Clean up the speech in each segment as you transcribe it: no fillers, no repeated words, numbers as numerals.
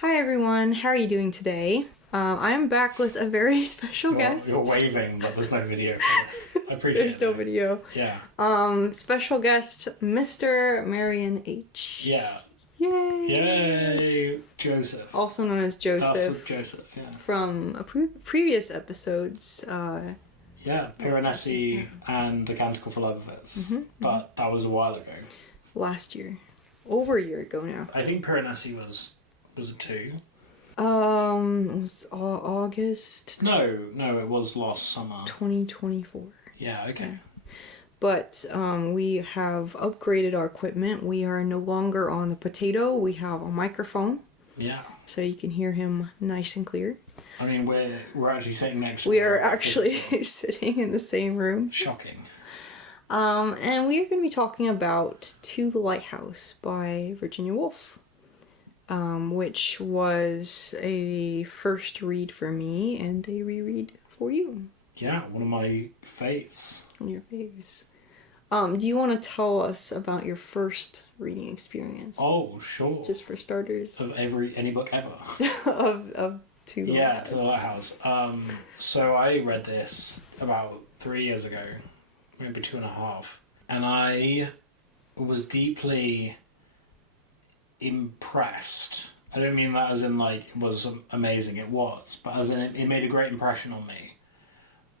Hi everyone, how are you doing today? I'm back with a very special guest. You're waving, but there's no video for this. I appreciate it. There's no video. Yeah. Special guest, Mr. Marion H. Yeah. Yay! Yay! Joseph. Also known as Joseph. That's what Joseph, yeah. From previous episodes. Yeah, Piranesi and The Canticle for Levites. But that was a while ago. Last year. Over a year ago now. I think Piranesi was a 2. It was August. No, it was last summer. 2024. Yeah, okay. Yeah. But we have upgraded our equipment. We are no longer on the potato. We have a microphone. Yeah. So you can hear him nice and clear. I mean, we're actually sitting next to We are actually sitting in the same room. Shocking. And we are going to be talking about To the Lighthouse by Virginia Woolf. Which was a first read for me and a reread for you. Yeah, one of my faves. One of your faves. Do you want to tell us about your first reading experience? Oh, sure. Just for starters. Of any book ever. of To the Lighthouse. To the Lighthouse. So I read this about 3 years ago, maybe 2.5, and I was deeply impressed. I don't mean that as in like it was amazing, it was, but as in it made a great impression on me,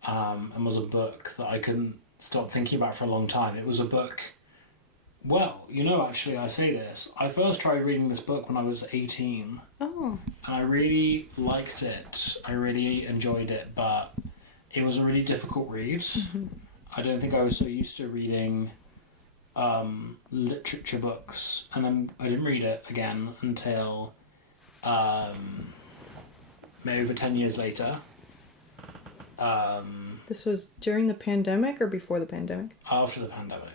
and was a book that I couldn't stop thinking about for a long time. It was a book, well, actually I say this, I first tried reading this book when I was 18. Oh. And I really liked it, I really enjoyed it, but it was a really difficult read. I don't think I was so used to reading literature books, and then I didn't read it again until maybe over 10 years later. This was during the pandemic or before the pandemic? After the pandemic.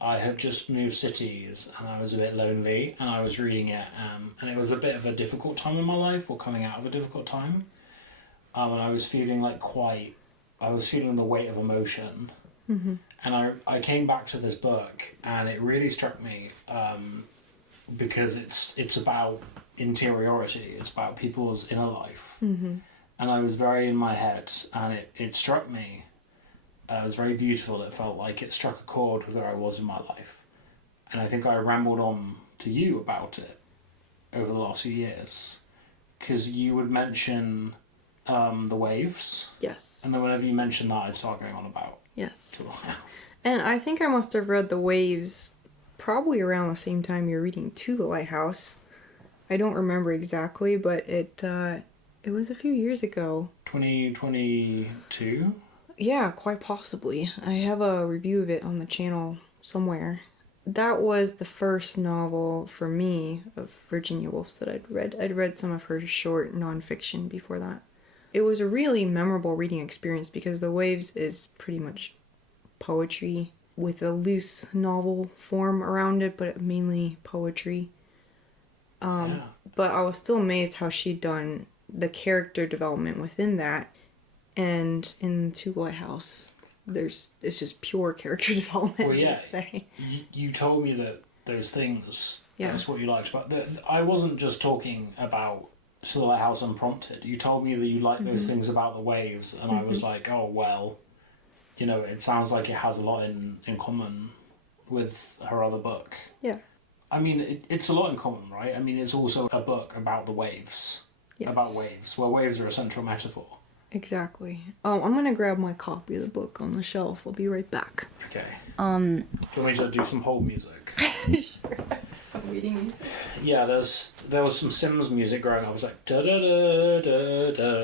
I had just moved cities and I was a bit lonely, and I was reading it, and it was a bit of a difficult time in my life, or coming out of a difficult time, and I was feeling the weight of emotion. And I came back to this book, and it really struck me, because it's about interiority, it's about people's inner life. And I was very in my head, and it struck me. It was very beautiful. It felt like it struck a chord with where I was in my life. And I think I rambled on to you about it over the last few years, because you would mention the waves. Yes. And then whenever you mentioned that, I'd start going on about. Yes. And I think I must have read The Waves probably around the same time you're reading To the Lighthouse. I don't remember exactly, but it was a few years ago. 2022? Yeah, quite possibly. I have a review of it on the channel somewhere. That was the first novel for me of Virginia Woolf's that I'd read. I'd read some of her short nonfiction before that. It was a really memorable reading experience because The Waves is pretty much poetry with a loose novel form around it, but mainly poetry. But I was still amazed how she'd done the character development within that. And in To the Lighthouse, it's just pure character development, well, yeah, I'd say. You told me that those things, yeah. That's what you liked about I wasn't just talking about To the Lighthouse unprompted. You told me that you liked those things about the waves, and I was like, oh, well, it sounds like it has a lot in common with her other book. Yeah. I mean, it's a lot in common, right? I mean, it's also a book about the waves. Yes. About waves, where waves are a central metaphor. Exactly. I'm gonna grab my copy of the book on the shelf. I'll be right back. Okay. Do you want me to do some hold music? Sure. Some reading music. Yeah, there was some Sims music growing up. I was like da da da da da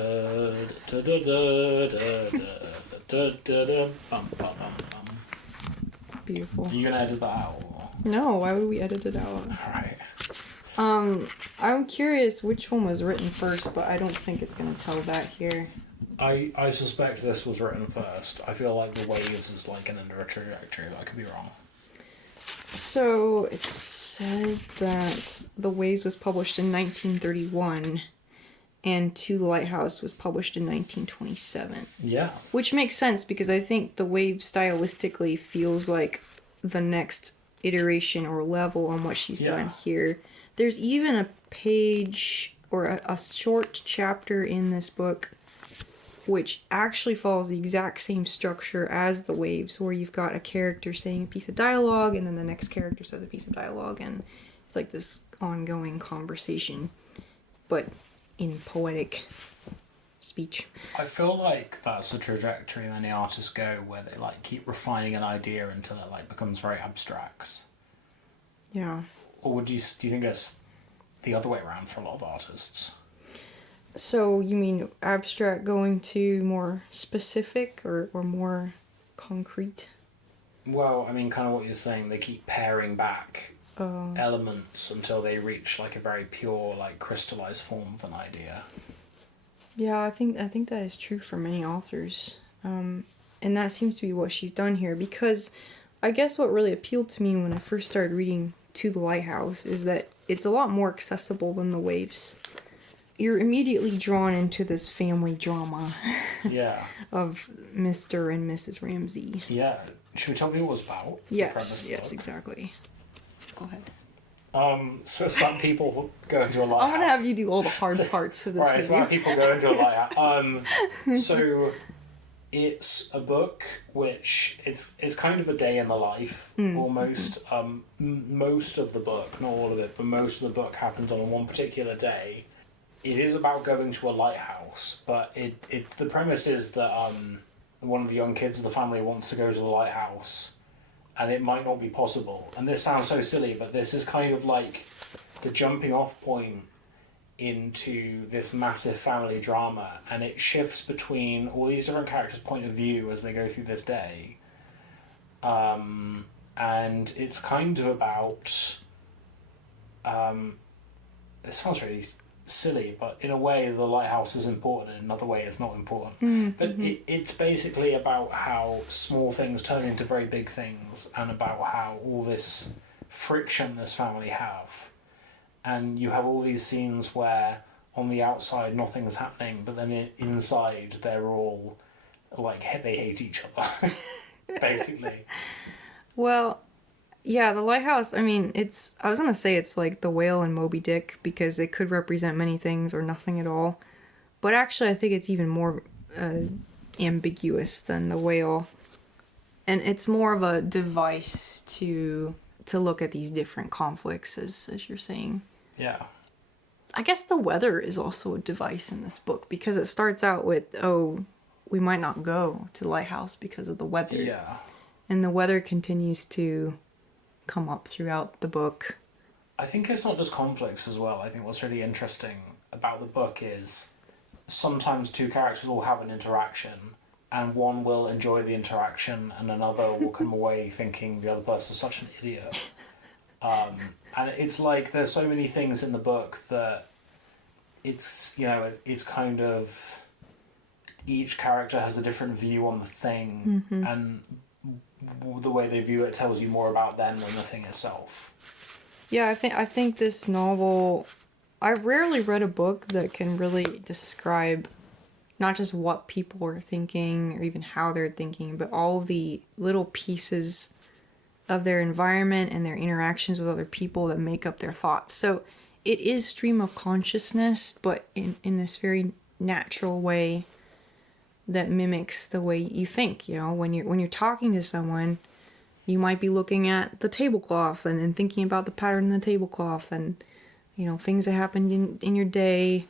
da da da da da da bum bum bum. Beautiful. Are you gonna edit that out? Or? No, why would we edit it out? Alright. I'm curious which one was written first, but I don't think it's gonna tell that here. I suspect this was written first. I feel like The Waves is like an under a trajectory, but I could be wrong. So it says that The Waves was published in 1931 and To the Lighthouse was published in 1927. Yeah. Which makes sense because I think The Waves stylistically feels like the next iteration or level on what she's Yeah. done here. There's even a page or a short chapter in this book which actually follows the exact same structure as The Waves, where you've got a character saying a piece of dialogue and then the next character says a piece of dialogue, and it's like this ongoing conversation, but in poetic speech. I feel like that's the trajectory many artists go, where they like keep refining an idea until it like becomes very abstract. Yeah. Or do you think it's the other way around for a lot of artists? So you mean abstract going to more specific or more concrete? Well, I mean, kind of what you're saying, they keep paring back elements until they reach like a very pure, like crystallized form of an idea. Yeah, I think that is true for many authors. And that seems to be what she's done here, because I guess what really appealed to me when I first started reading To the Lighthouse is that it's a lot more accessible than The Waves. You're immediately drawn into this family drama Yeah. of Mr. and Mrs. Ramsay. Yeah. Should we tell people what it's about? Yes, exactly. Go ahead. So it's about people going to a lighthouse. I'm gonna have you do all the hard parts of this. Right, it's about people going to a lighthouse. So it's a book which it's kind of a day in the life, almost. Most of the book, not all of it, but most of the book happens on one particular day. It is about going to a lighthouse, but the premise is that one of the young kids of the family wants to go to the lighthouse, and it might not be possible. And this sounds so silly, but this is kind of like the jumping off point into this massive family drama, and it shifts between all these different characters' point of view as they go through this day. And it's kind of about... it sounds really silly, but in a way the lighthouse is important, in another way it's not important. But it's basically about how small things turn into very big things, and about how all this friction this family have. And you have all these scenes where on the outside nothing's happening, but then inside they're all like they hate each other. Basically. Well, yeah, the lighthouse, I mean, I was gonna say it's like the whale in Moby Dick, because it could represent many things or nothing at all. But actually, I think it's even more ambiguous than the whale. And it's more of a device to look at these different conflicts, as you're saying. Yeah. I guess the weather is also a device in this book, because it starts out with, we might not go to the lighthouse because of the weather. Yeah. And the weather continues to come up throughout the book. I think it's not just conflicts as well. I think what's really interesting about the book is sometimes two characters will have an interaction, and one will enjoy the interaction and another will come away thinking the other person's such an idiot. And it's like there's so many things in the book that it's kind of each character has a different view on the thing, and the way they view it tells you more about them than the thing itself. Yeah, I think this novel, I've rarely read a book that can really describe not just what people are thinking or even how they're thinking, but all the little pieces of their environment and their interactions with other people that make up their thoughts. So it is stream of consciousness, but in this very natural way that mimics the way you think. You know, when you're talking to someone, you might be looking at the tablecloth and thinking about the pattern in the tablecloth, and things that happened in your day,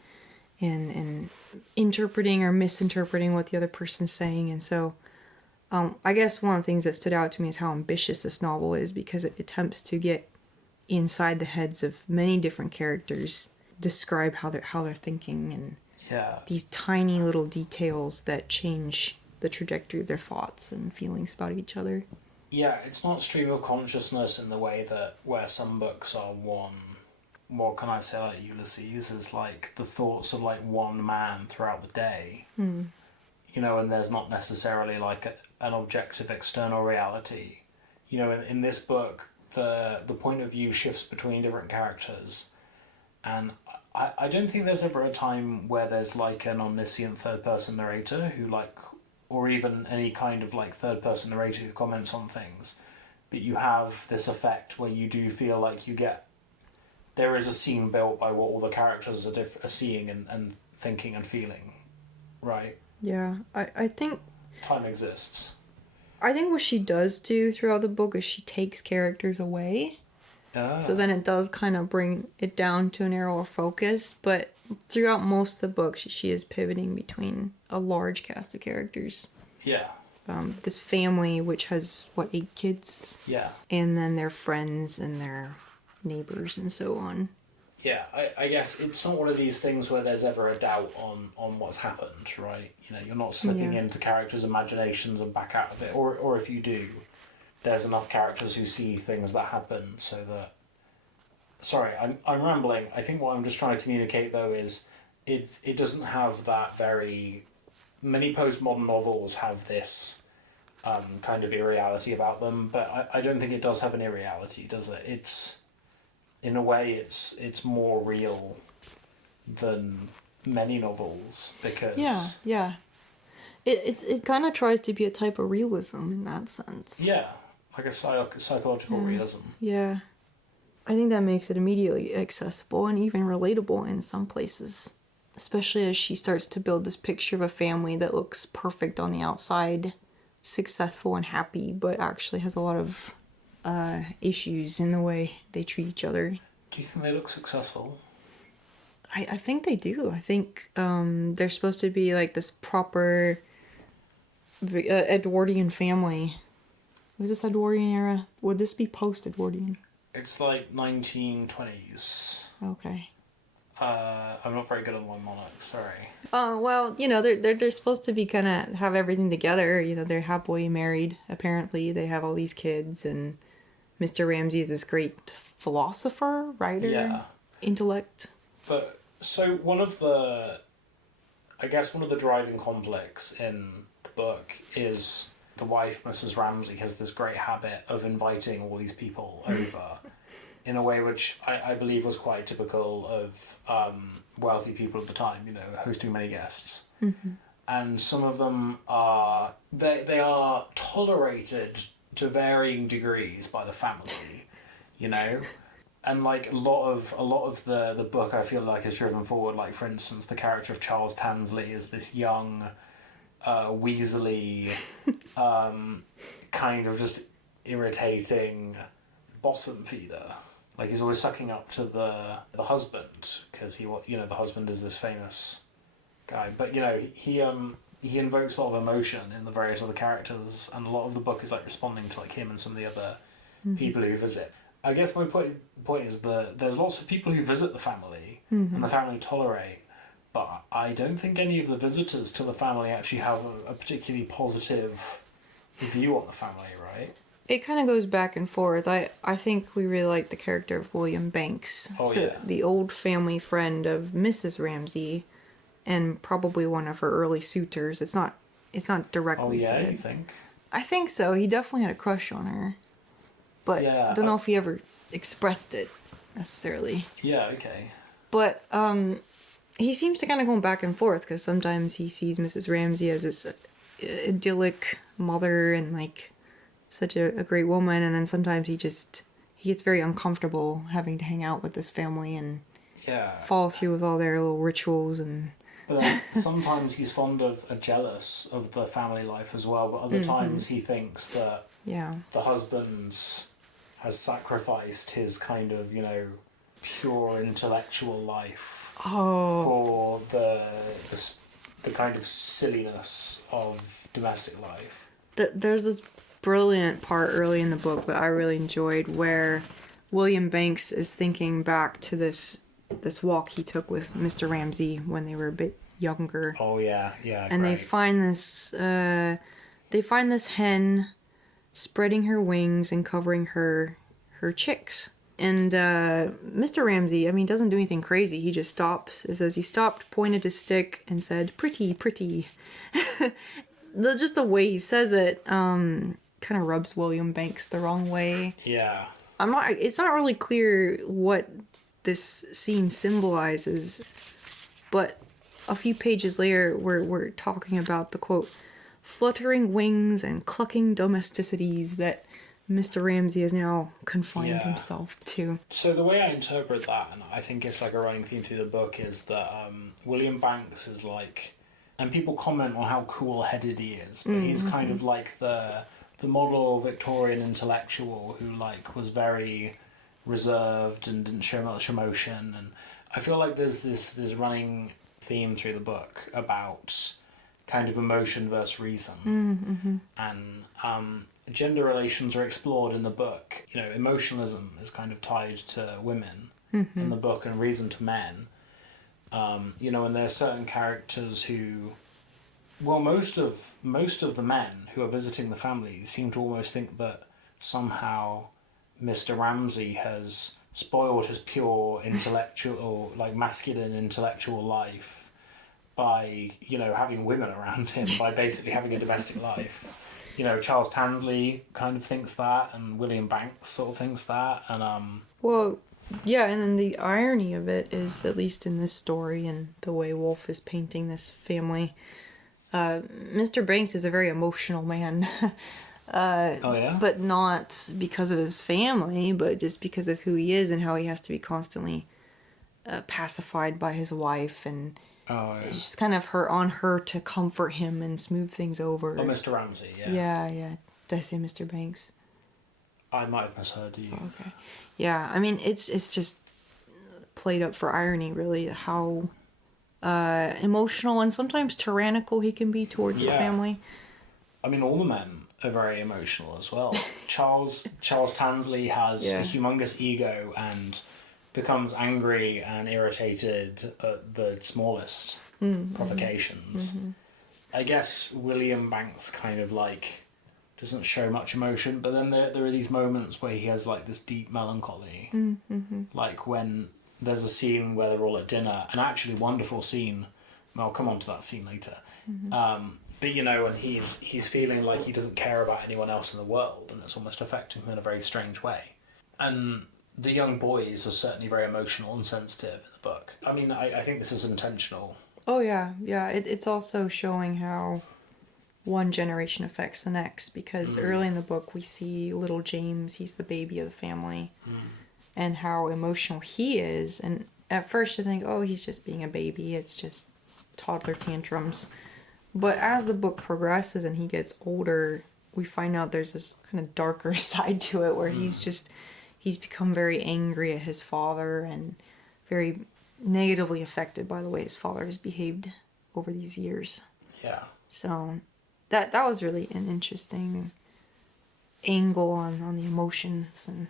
and interpreting or misinterpreting what the other person's saying. And so I guess one of the things that stood out to me is how ambitious this novel is, because it attempts to get inside the heads of many different characters, describe how they're thinking, and these tiny little details that change the trajectory of their thoughts and feelings about each other. Yeah, it's not stream of consciousness in the way that where some books are one, what can I say, like Ulysses, is like the thoughts of like one man throughout the day. And there's not necessarily like an objective external reality. In this book, the point of view shifts between different characters, and I don't think there's ever a time where there's like an omniscient third person narrator who or even any kind of like third person narrator who comments on things. but you have this effect where you do feel like you get... There is a scene built by what all the characters are seeing and thinking and feeling, right? Yeah, I think... Time exists. I think what she does do throughout the book is she takes characters away. So then it does kind of bring it down to a narrower focus, but throughout most of the book, she is pivoting between a large cast of characters. Yeah. This family, which has, 8 kids? Yeah. And then their friends and their neighbors and so on. Yeah, I guess it's not one of these things where there's ever a doubt on what's happened, right? You know, you're not slipping into characters' imaginations and back out of it. Or if you do, there's enough characters who see things that happen so that... Sorry, I'm rambling. I think what I'm just trying to communicate, though, is it doesn't have that very... Many postmodern novels have this kind of irreality about them, but I don't think it does have an irreality, does it? It's... In a way, it's more real than many novels, because... Yeah. It kind of tries to be a type of realism in that sense. Yeah, like a psychological realism. Yeah. I think that makes it immediately accessible and even relatable in some places. Especially as she starts to build this picture of a family that looks perfect on the outside, successful and happy, but actually has a lot of issues in the way they treat each other. Do you think they look successful? I think they do. I think they're supposed to be like this proper Edwardian family. Was this Edwardian era? Would this be post-Edwardian? It's like 1920s. Okay. I'm not very good on my monarchs, sorry. Well, you know, they're supposed to be kind of have everything together. You know, they're happily married, apparently. They have all these kids, and Mr. Ramsay is this great philosopher, writer, intellect. But, so one of the driving conflicts in the book is the wife, Mrs. Ramsay, has this great habit of inviting all these people over in a way which I believe was quite typical of wealthy people at the time, you know, hosting many guests. Mm-hmm. And some of them are... They are tolerated to varying degrees by the family, you know? And like a lot of the book I feel like is driven forward, like for instance the character of Charles Tansley is this young weaselly kind of just irritating bottom feeder. Like he's always sucking up to the husband because the husband is this famous guy, but you know he invokes a lot of emotion in the various other characters, and a lot of the book is like responding to like him and some of the other people who visit. I guess my point is that there's lots of people who visit the family and the family tolerate, but I don't think any of the visitors to the family actually have a particularly positive view on the family, right? It kind of goes back and forth. I think we really like the character of William Banks. The old family friend of Mrs. Ramsay, and probably one of her early suitors. It's not directly said. You think? I think so. He definitely had a crush on her, but I don't know if he ever expressed it necessarily. Yeah. Okay. But he seems to kind of go back and forth because sometimes he sees Mrs. Ramsay as this idyllic mother and like such a great woman, and then sometimes he gets very uncomfortable having to hang out with this family and follow through with all their little rituals and... But then sometimes he's jealous of the family life as well, but other times he thinks that the husband has sacrificed his kind of, you know, pure intellectual life for the kind of silliness of domestic life. There's this brilliant part early in the book that I really enjoyed where William Banks is thinking back to this walk he took with Mr. Ramsay when they were a bit younger. Oh yeah. And great. they find this hen spreading her wings and covering her chicks. And Mr. Ramsay, I mean, doesn't do anything crazy. He just stops. It says he stopped, pointed his stick, and said, "Pretty, pretty." Just the way he says it kind of rubs William Banks the wrong way. Yeah. It's not really clear what this scene symbolizes, but a few pages later we're talking about the quote fluttering wings and clucking domesticities that Mr. Ramsay has now confined himself to. So the way I interpret that, and I think it's like a running theme through the book, is that William Banks is like, and people comment on how cool-headed he is, but he's kind of like the model Victorian intellectual who like was very reserved and didn't show much emotion. And I feel like there's this running theme through the book about kind of emotion versus reason, and gender relations are explored in the book. You know, emotionalism is kind of tied to women in the book, and reason to men. You know, and there's certain characters who, well, most of the men who are visiting the family seem to almost think that somehow Mr. Ramsay has spoiled his pure intellectual, like masculine intellectual life by, you know, having women around him, by basically having a domestic life. You know, Charles Tansley kind of thinks that, and William Banks sort of thinks that, and Well, yeah, and then the irony of it is, at least in this story and the way Woolf is painting this family, Mr. Banks is a very emotional man. oh yeah? But not because of his family, but just because of who he is and how he has to be constantly pacified by his wife, and it's just kind of on her to comfort him and smooth things over. Oh, Mr. Ramsay, yeah. Yeah. Did I say Mr. Banks? I might have misheard you. Okay. Yeah, I mean, it's just played up for irony, really, how emotional and sometimes tyrannical he can be towards his family. I mean, all the men are very emotional as well. Charles Tansley has a humongous ego and becomes angry and irritated at the smallest provocations. I guess William Banks kind of like doesn't show much emotion, but then there are these moments where he has like this deep melancholy, like when there's a scene where they're all at dinner, an actually wonderful scene. I'll come on to that scene later. But you know, and he's feeling like he doesn't care about anyone else in the world, and it's almost affecting him in a very strange way. And the young boys are certainly very emotional and sensitive in the book. I mean, I think this is intentional. Oh yeah. It's also showing how one generation affects the next, because early in the book we see little James, he's the baby of the family, and how emotional he is. And at first you think, oh, he's just being a baby, it's just toddler tantrums. But as the book progresses and he gets older, we find out there's this kind of darker side to it, where he's become very angry at his father and very negatively affected by the way his father has behaved over these years. Yeah. So that was really an interesting angle on the emotions. And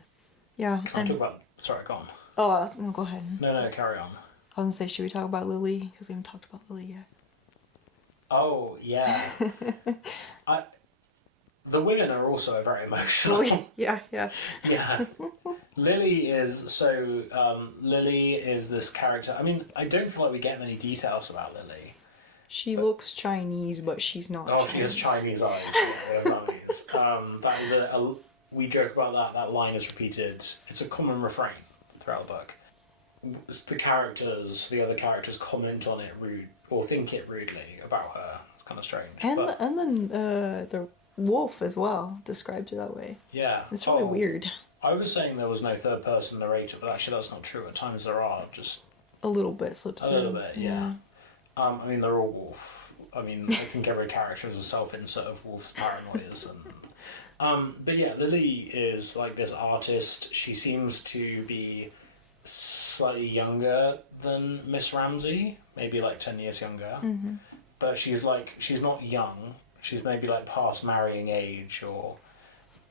yeah. Can I talk about... Sorry, go on. Oh, go ahead. No, carry on. I was going to say, should we talk about Lily? Because we haven't talked about Lily yet. Oh, yeah. The women are also very emotional. Yeah. Yeah. Lily is this character. I mean, I don't feel like we get many details about Lily. She looks Chinese, but she's not Chinese. She has Chinese eyes. That is we joke about that line is repeated. It's a common refrain throughout the book. The other characters comment on it or think it rudely about her. It's kind of strange. And then the Woolf as well described it that way. Yeah. It's really weird. I was saying there was no third person narrator, but actually that's not true. At times there are, just... A little bit slips through. A little bit, yeah. I mean, they're all Woolf. I mean, I think every character is a self-insert of Woolf's paranoias. But yeah, Lily is like this artist. She seems to be slightly younger than Miss Ramsay, maybe like 10 years younger. But she's not young. She's maybe like past marrying age, or,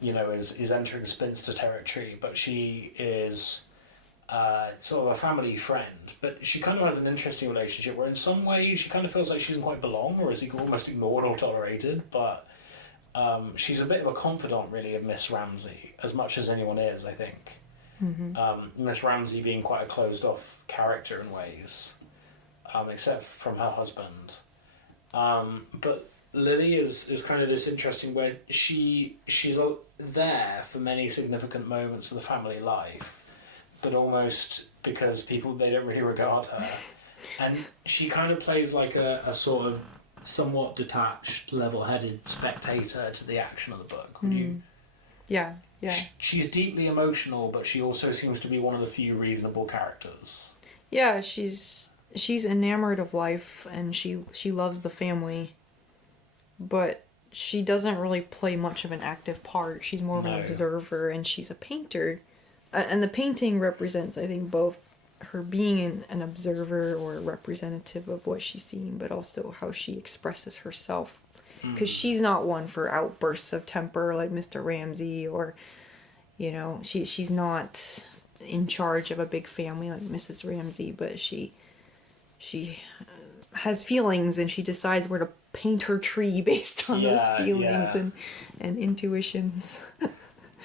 you know, is entering spinster territory. But she is sort of a family friend. But she kind of has an interesting relationship where in some ways she kind of feels like she doesn't quite belong, or is almost ignored or tolerated. But she's a bit of a confidant, really, of Miss Ramsay, as much as anyone is, I think. Miss Ramsay being quite a closed-off character in ways, except from her husband. But Lily is kind of this interesting where she's there for many significant moments of the family life, but almost because they don't really regard her. And she kind of plays like a sort of somewhat detached, level-headed spectator to the action of the book. Would you? Yeah, Yeah. She's deeply emotional, but she also seems to be one of the few reasonable characters. Yeah, she's enamored of life, and she loves the family, but she doesn't really play much of an active part. She's more of an observer, and she's a painter. And the painting represents, I think, both her being an observer or a representative of what she's seeing, but also how she expresses herself. Because she's not one for outbursts of temper like Mr. Ramsay, or, you know, she's not in charge of a big family like Mrs. Ramsay, but she has feelings, and she decides where to paint her tree based on those feelings and intuitions.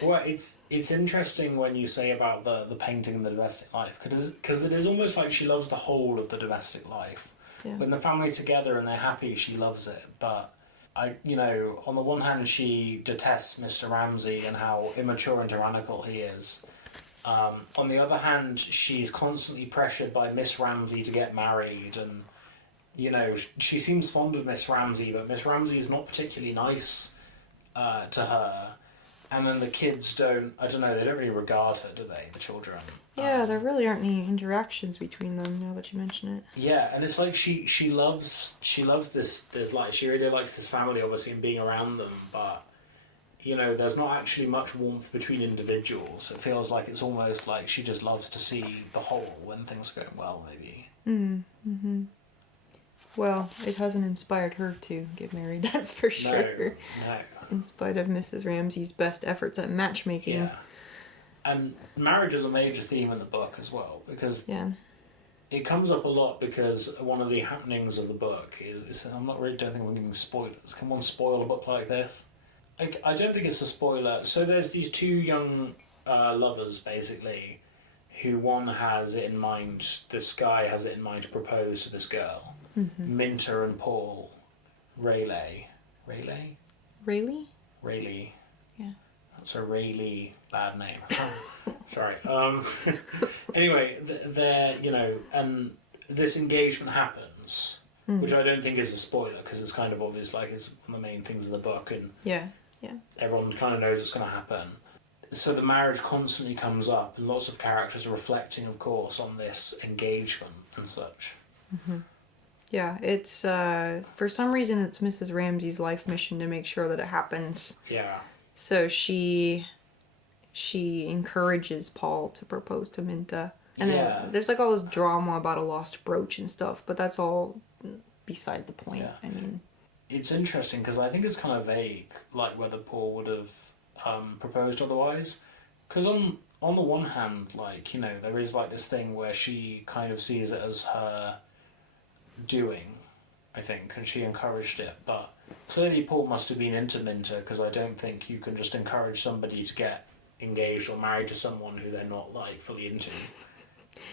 Well, it's interesting when you say about the painting and the domestic life, because it is almost like she loves the whole of the domestic life. Yeah. When the family together and they're happy, she loves it. But on the one hand, she detests Mr. Ramsay and how immature and tyrannical he is. On the other hand, she's constantly pressured by Miss Ramsay to get married, and she seems fond of Miss Ramsay, but Miss Ramsay is not particularly nice to her. And then the kids they don't really regard her, do they, the children? Yeah, there really aren't any interactions between them now that you mention it. Yeah, and it's like she loves this like, she really likes this family, obviously, and being around them, but there's not actually much warmth between individuals. It feels like it's almost like she just loves to see the whole when things are going well, maybe. Mm-hmm. Well, it hasn't inspired her to get married, that's for sure. No. In spite of Mrs. Ramsay's best efforts at matchmaking. Yeah. And marriage is a major theme in the book as well, because it comes up a lot, because one of the happenings of the book is don't think we're giving spoilers. Can one spoil a book like this? I don't think it's a spoiler. So there's these two young lovers, basically, who one has it in mind, this guy has it in mind to propose to this girl. Mm-hmm. Minter and Paul Rayleigh. Really? Rayleigh. Yeah. That's a really bad name. Sorry. Anyway, they're, and this engagement happens, which I don't think is a spoiler, because it's kind of obvious, like, it's one of the main things of the book, and everyone kind of knows it's going to happen. So the marriage constantly comes up, and lots of characters are reflecting, of course, on this engagement and such. Mm-hmm. Yeah, it's, for some reason, it's Mrs. Ramsay's life mission to make sure that it happens. Yeah. So she encourages Paul to propose to Minta. And then there's, like, all this drama about a lost brooch and stuff, but that's all beside the point. Yeah. I mean... It's interesting, because I think it's kind of vague, like, whether Paul would have proposed otherwise. Because on the one hand, like, there is, like, this thing where she kind of sees it as her doing, I think, and she encouraged it, but clearly Paul must have been into Minter, because I don't think you can just encourage somebody to get engaged or married to someone who they're not, like, fully into.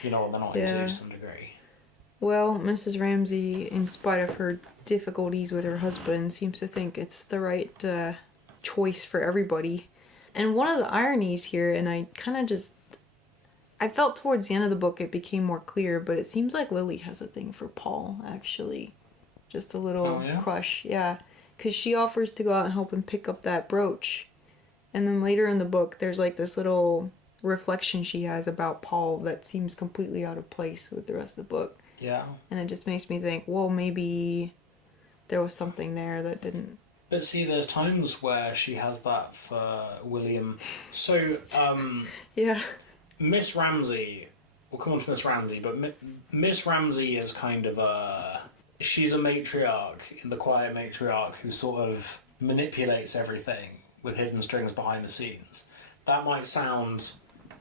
They're not into to some degree. Well, Mrs. Ramsay, in spite of her difficulties with her husband, seems to think it's the right choice for everybody. And one of the ironies here, and I felt towards the end of the book it became more clear, but it seems like Lily has a thing for Paul, actually. Just a little crush, yeah. Because she offers to go out and help him pick up that brooch. And then later in the book, there's like this little reflection she has about Paul that seems completely out of place with the rest of the book. Yeah. And it just makes me think, well, maybe there was something there that didn't... But see, there's times where she has that for William. So, yeah. Miss Ramsay, we'll come on to Miss Ramsay, but Miss Ramsay is kind of she's a matriarch, in the quiet matriarch, who sort of manipulates everything with hidden strings behind the scenes. That might sound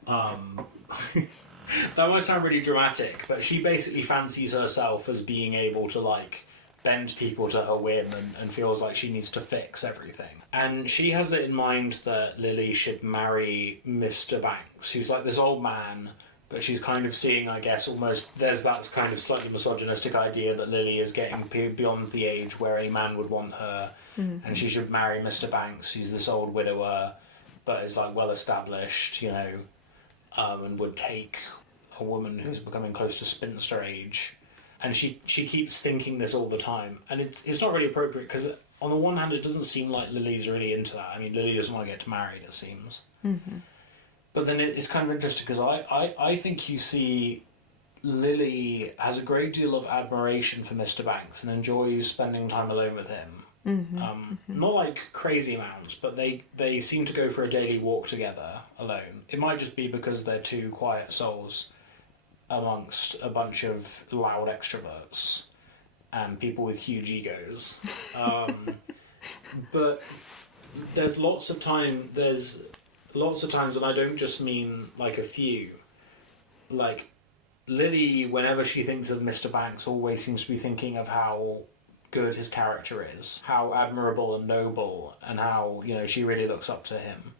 really dramatic, but she basically fancies herself as being able to, like, bend people to her whim and feels like she needs to fix everything. And she has it in mind that Lily should marry Mr. Banks, who's like this old man, but she's kind of seeing, I guess, almost, there's that kind of slightly misogynistic idea that Lily is getting beyond the age where a man would want her, and she should marry Mr. Banks, who's this old widower, but is, like, well established, and would take a woman who's becoming close to spinster age. And she keeps thinking this all the time. And it's not really appropriate, because on the one hand, it doesn't seem like Lily's really into that. I mean, Lily doesn't want to get married, it seems. But then it's kind of interesting because I think you see Lily has a great deal of admiration for Mr. Banks and enjoys spending time alone with him. Not like crazy amounts, but they seem to go for a daily walk together alone. It might just be because they're two quiet souls amongst a bunch of loud extroverts and people with huge egos. But there's lots of times, and I don't just mean like a few, like Lily, whenever she thinks of Mr. Banks, always seems to be thinking of how good his character is, how admirable and noble, and how, she really looks up to him.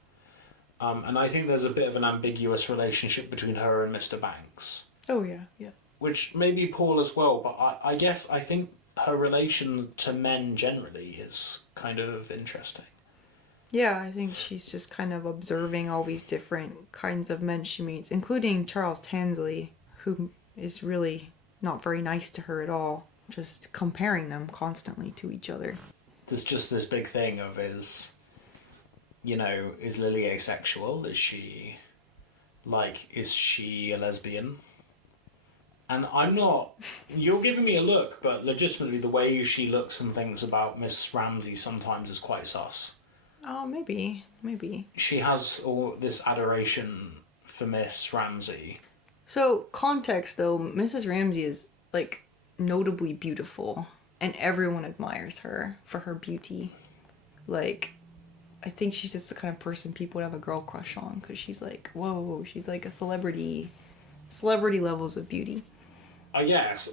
And I think there's a bit of an ambiguous relationship between her and Mr. Banks. Oh, yeah, yeah. Which maybe Paul as well, but I guess I think her relation to men generally is kind of interesting. Yeah, I think she's just kind of observing all these different kinds of men she meets, including Charles Tansley, who is really not very nice to her at all, just comparing them constantly to each other. There's just this big thing of is Lily asexual? Is she a lesbian? And I'm not, you're giving me a look, but legitimately the way she looks and thinks about Miss Ramsay sometimes is quite sus. Oh, maybe. She has all this adoration for Miss Ramsay. So, context though, Mrs. Ramsay is, notably beautiful, and everyone admires her for her beauty. I think she's just the kind of person people would have a girl crush on, because she's whoa, she's like a celebrity levels of beauty. I guess,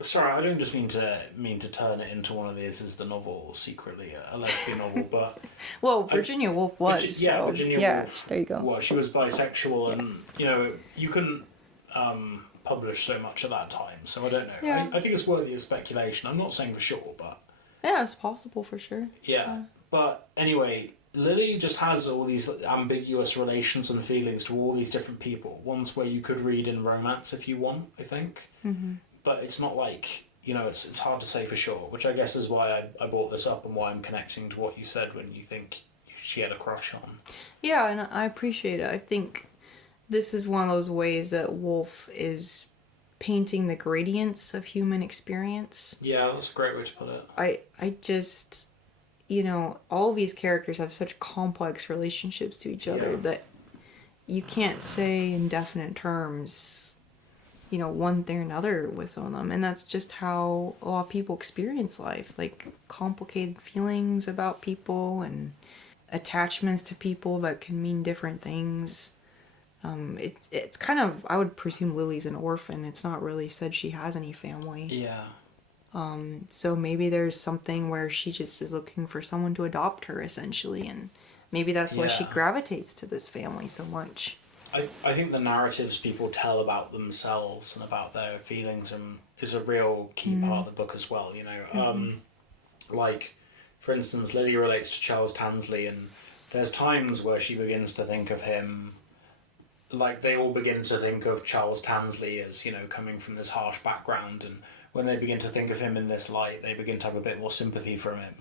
sorry, I don't just mean to turn it into one of these as the novel, secretly a lesbian novel, but... Well, Virginia Woolf was. Virginia Woolf. There you go. Well, she was bisexual, and, you couldn't publish so much at that time, so I don't know. Yeah. I think it's worthy of speculation. I'm not saying for sure, but... Yeah, it's possible for sure. Yeah. But anyway, Lily just has all these ambiguous relations and feelings to all these different people. Ones where you could read in romance if you want, I think. Mm-hmm. But it's not it's hard to say for sure, which I guess is why I brought this up and why I'm connecting to what you said when you think she had a crush on. Yeah, and I appreciate it. I think this is one of those ways that Woolf is painting the gradients of human experience. Yeah, that's a great way to put it. I just... all these characters have such complex relationships to each other that you can't say in definite terms, one thing or another with some of them. And that's just how a lot of people experience life. Complicated feelings about people and attachments to people that can mean different things. It's kind of, I would presume Lily's an orphan. It's not really said she has any family. Yeah. So maybe there's something where she just is looking for someone to adopt her, essentially, and maybe that's why she gravitates to this family so much. I think the narratives people tell about themselves and about their feelings is a real key part of the book as well, for instance, Lily relates to Charles Tansley, and there's times where she begins to think of him, they all begin to think of Charles Tansley as, coming from this harsh background, and when they begin to think of him in this light, they begin to have a bit more sympathy from him.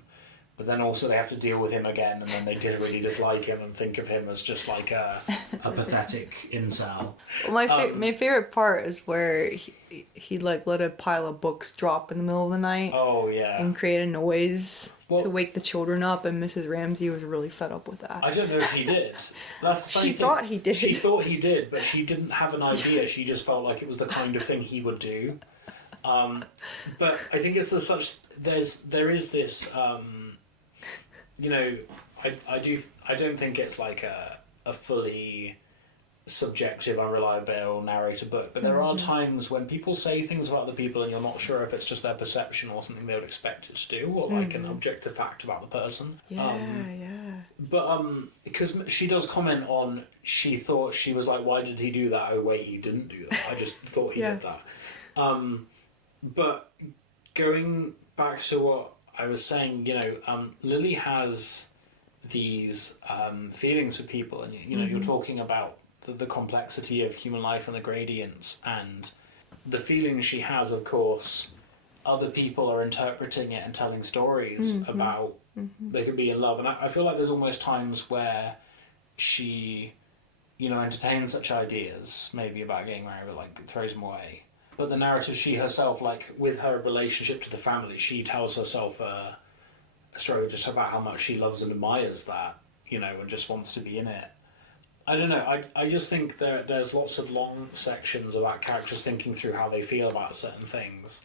But then also they have to deal with him again, and then they did really dislike him and think of him as just like a pathetic incel. Well, my favorite part is where he let a pile of books drop in the middle of the night. Oh, yeah. And create a noise to wake the children up, and Mrs. Ramsay was really fed up with that. I don't know if he did. That's the She thought he did. She thought he did, but she didn't have an idea. She just felt like it was the kind of thing he would do. But I think it's there is this, I don't think it's like a fully subjective, unreliable narrator book, but there are times when people say things about the people and you're not sure if it's just their perception or something they would expect it to do, or an objective fact about the person. Yeah. But because she does comment on, she thought, she was like, why did he do that? Oh wait, he didn't do that. I just thought he did that. But going back to what I was saying, Lily has these feelings for people, and you're talking about the complexity of human life and the gradients, and the feelings she has, of course, other people are interpreting it and telling stories about they could be in love. And I feel like there's almost times where she, entertains such ideas, maybe about getting married, but like throws them away. But the narrative she herself, like with her relationship to the family, she tells herself a story just about how much she loves and admires that, and just wants to be in it. I don't know. I just think there's lots of long sections about characters thinking through how they feel about certain things.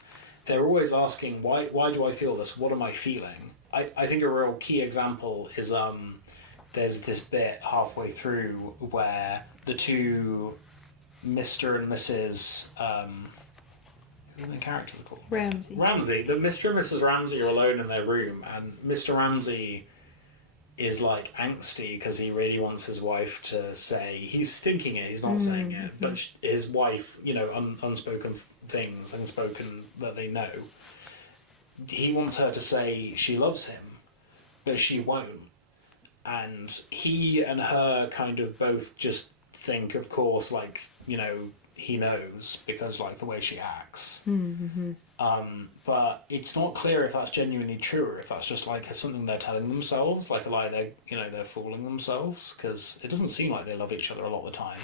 They're always asking, why do I feel this? What am I feeling? I think a real key example is there's this bit halfway through where the two Mr. and Mrs. Who are their characters called? Ramsay. The Mr. and Mrs. Ramsay are alone in their room, and Mr. Ramsay is like angsty because he really wants his wife to say, he's thinking it, he's not saying it, but his wife, unspoken things, unspoken that they know, he wants her to say she loves him, but she won't. And he and her kind of both just think, of course, like, he knows because, like, the way she acts. But it's not clear if that's genuinely true or if that's just, like, something they're telling themselves, like a lie they're fooling themselves, because it doesn't seem like they love each other a lot of the time.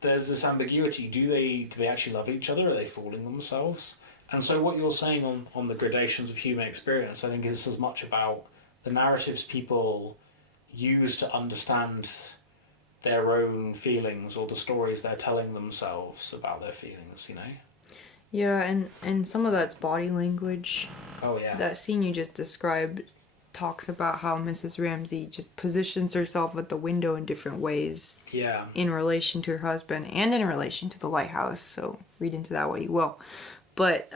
There's this ambiguity. Do they actually love each other? Are they fooling themselves? And so what you're saying on the gradations of human experience, I think, is as much about the narratives people use to understand their own feelings or the stories they're telling themselves about their feelings, Yeah, and some of that's body language. Oh, yeah. That scene you just described talks about how Mrs. Ramsay just positions herself at the window in different ways. Yeah. In relation to her husband and in relation to the lighthouse, so read into that what you will. But,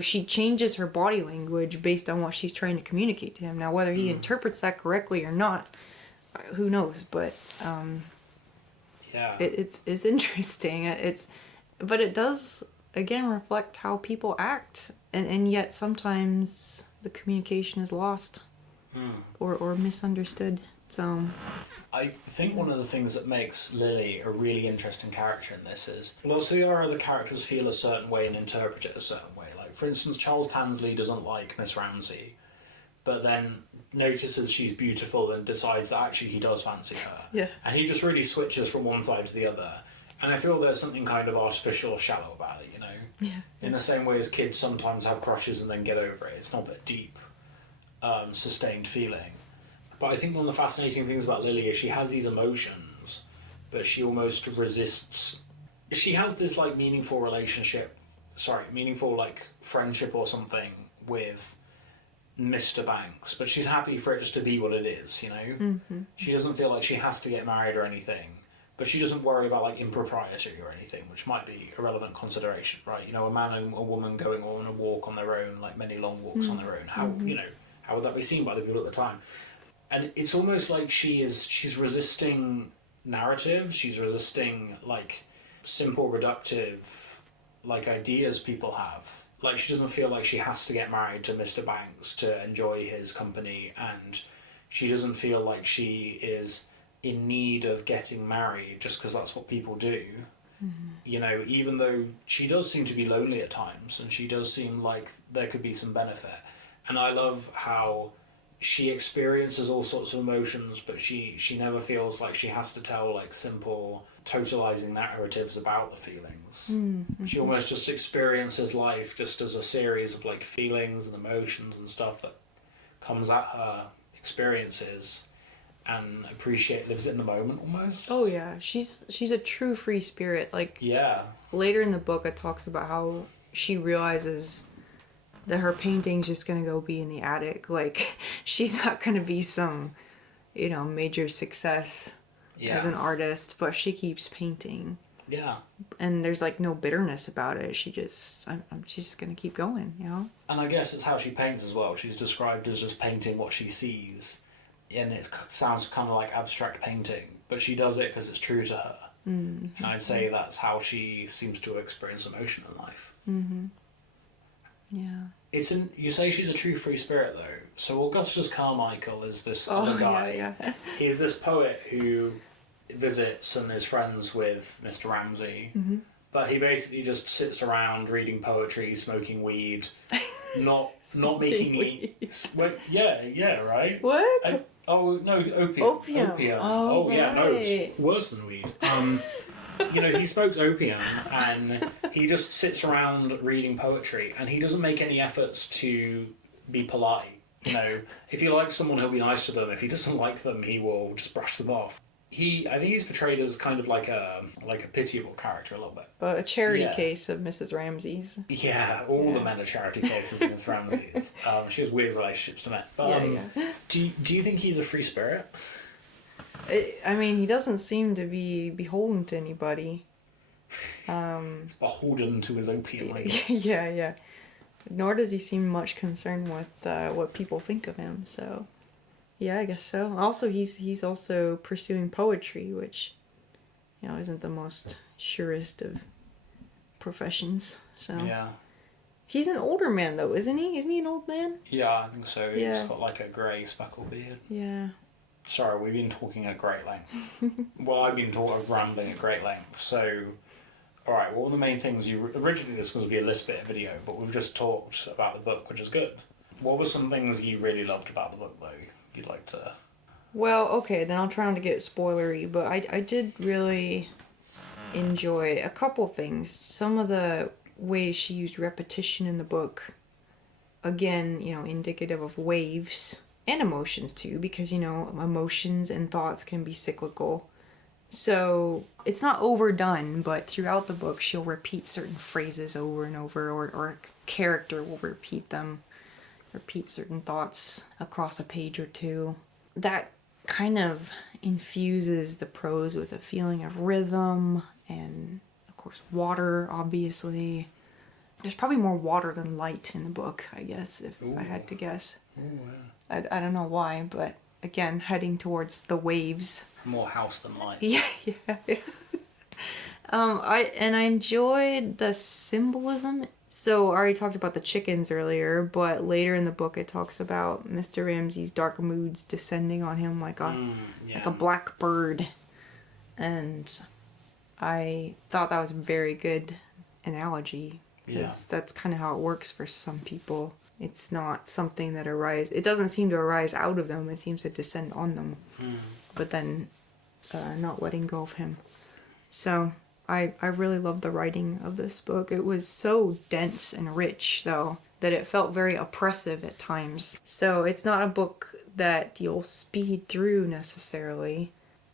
she changes her body language based on what she's trying to communicate to him. Now, whether he interprets that correctly or not, who knows? But yeah, it's interesting. But it does again reflect how people act, and yet sometimes the communication is lost or misunderstood. So I think one of the things that makes Lily a really interesting character in this is, so our other characters feel a certain way and interpret it a certain way. Like, for instance, Charles Tansley doesn't like Miss Ramsay, but then notices she's beautiful and decides that actually he does fancy her. Yeah. And he just really switches from one side to the other. And I feel there's something kind of artificial or shallow about it, Yeah. In the same way as kids sometimes have crushes and then get over it. It's not a deep, sustained feeling. But I think one of the fascinating things about Lily is she has these emotions, but she almost resists. She has this, like, meaningful friendship or something with Mr. Banks, but she's happy for it just to be what it is, She doesn't feel like she has to get married or anything, but she doesn't worry about, like, impropriety or anything, which might be a relevant consideration, right? A man and a woman going on a walk on their own, like many long walks on their own, how would that be seen by the people at the time? And it's almost like she's resisting narrative, she's resisting, like, simple, reductive, like, ideas people have. Like, she doesn't feel like she has to get married to Mr. Banks to enjoy his company, and she doesn't feel like she is in need of getting married just because that's what people do. Even though she does seem to be lonely at times, and she does seem like there could be some benefit. And I love how she experiences all sorts of emotions, but she never feels like she has to tell, like, simple, totalizing narratives about the feelings. She almost just experiences life just as a series of, like, feelings and emotions and stuff that comes at her experiences, and lives in the moment almost. Oh yeah, she's a true free spirit. Like, yeah. Later in the book, it talks about how she realizes that her painting's just gonna go be in the attic. Like, she's not gonna be some, major success as an artist, but she keeps painting. Yeah. And there's, like, no bitterness about it. She's just gonna keep going, And I guess it's how she paints as well. She's described as just painting what she sees, and it sounds kind of like abstract painting, but she does it because it's true to her. And I'd say that's how she seems to experience emotion in life. Yeah. You say she's a true free spirit, though. So Augustus Carmichael is this other guy. Yeah. He's this poet who visits and is friends with Mr. Ramsay, but he basically just sits around reading poetry, smoking weed, not making weed. yeah, right. What? Oh no, opium. Opium. Oh, yeah, no, right. it's worse than weed. He smokes opium and he just sits around reading poetry, and he doesn't make any efforts to be polite. If he likes someone, he'll be nice to them. If he doesn't like them, he will just brush them off. I think he's portrayed as kind of like a pitiable character a little bit. A charity case of Mrs Ramsay's. Yeah, all the men are charity cases of Mrs Ramsay's. She has weird relationships to men. But, Do you think he's a free spirit? He doesn't seem to be beholden to anybody. He's beholden to his opium. Yeah. Nor does he seem much concerned with what people think of him, so... Yeah, I guess so. Also, he's also pursuing poetry, which, isn't the most surest of professions. So yeah, he's an older man though, isn't he? Isn't he an old man? Yeah, I think so. He's got like a grey speckled beard. Yeah. Sorry, we've been talking at great length. Well, I've been rambling at great length. So, all right. What were the main things originally? This was going to be a list bit video, but we've just talked about the book, which is good. What were some things you really loved about the book, though? You'd like to... Well, okay, then I'll try not to get spoilery, but I did really enjoy a couple things. Some of the ways she used repetition in the book, again, indicative of waves and emotions too, because, emotions and thoughts can be cyclical. So it's not overdone, but throughout the book she'll repeat certain phrases over and over, or a character will repeat certain thoughts across a page or two. That kind of infuses the prose with a feeling of rhythm and, of course, water, obviously. There's probably more water than light in the book, I guess, if I had to guess. Ooh, yeah. I don't know why, but again, heading towards the waves. More house than light. Yeah. I enjoyed the symbolism. So I already talked about the chickens earlier, but later in the book it talks about Mr. Ramsay's dark moods descending on him like a black bird. And I thought that was a very good analogy, because that's kind of how it works for some people. It's not something that it doesn't seem to arise out of them, it seems to descend on them, but then not letting go of him. So I really loved the writing of this book. It was so dense and rich, though, that it felt very oppressive at times. So it's not a book that you'll speed through necessarily,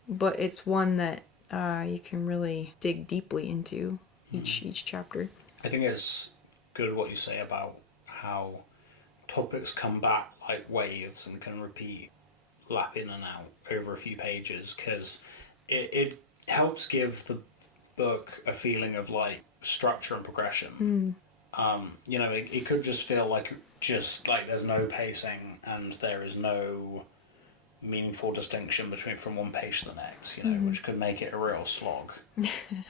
but it's one that you can really dig deeply into each chapter. I think it's good what you say about how topics come back like waves and can repeat, lap in and out over a few pages, because it helps give the book a feeling of like structure and progression. It could just feel like there's no pacing and there is no meaningful distinction from one page to the next, which could make it a real slog.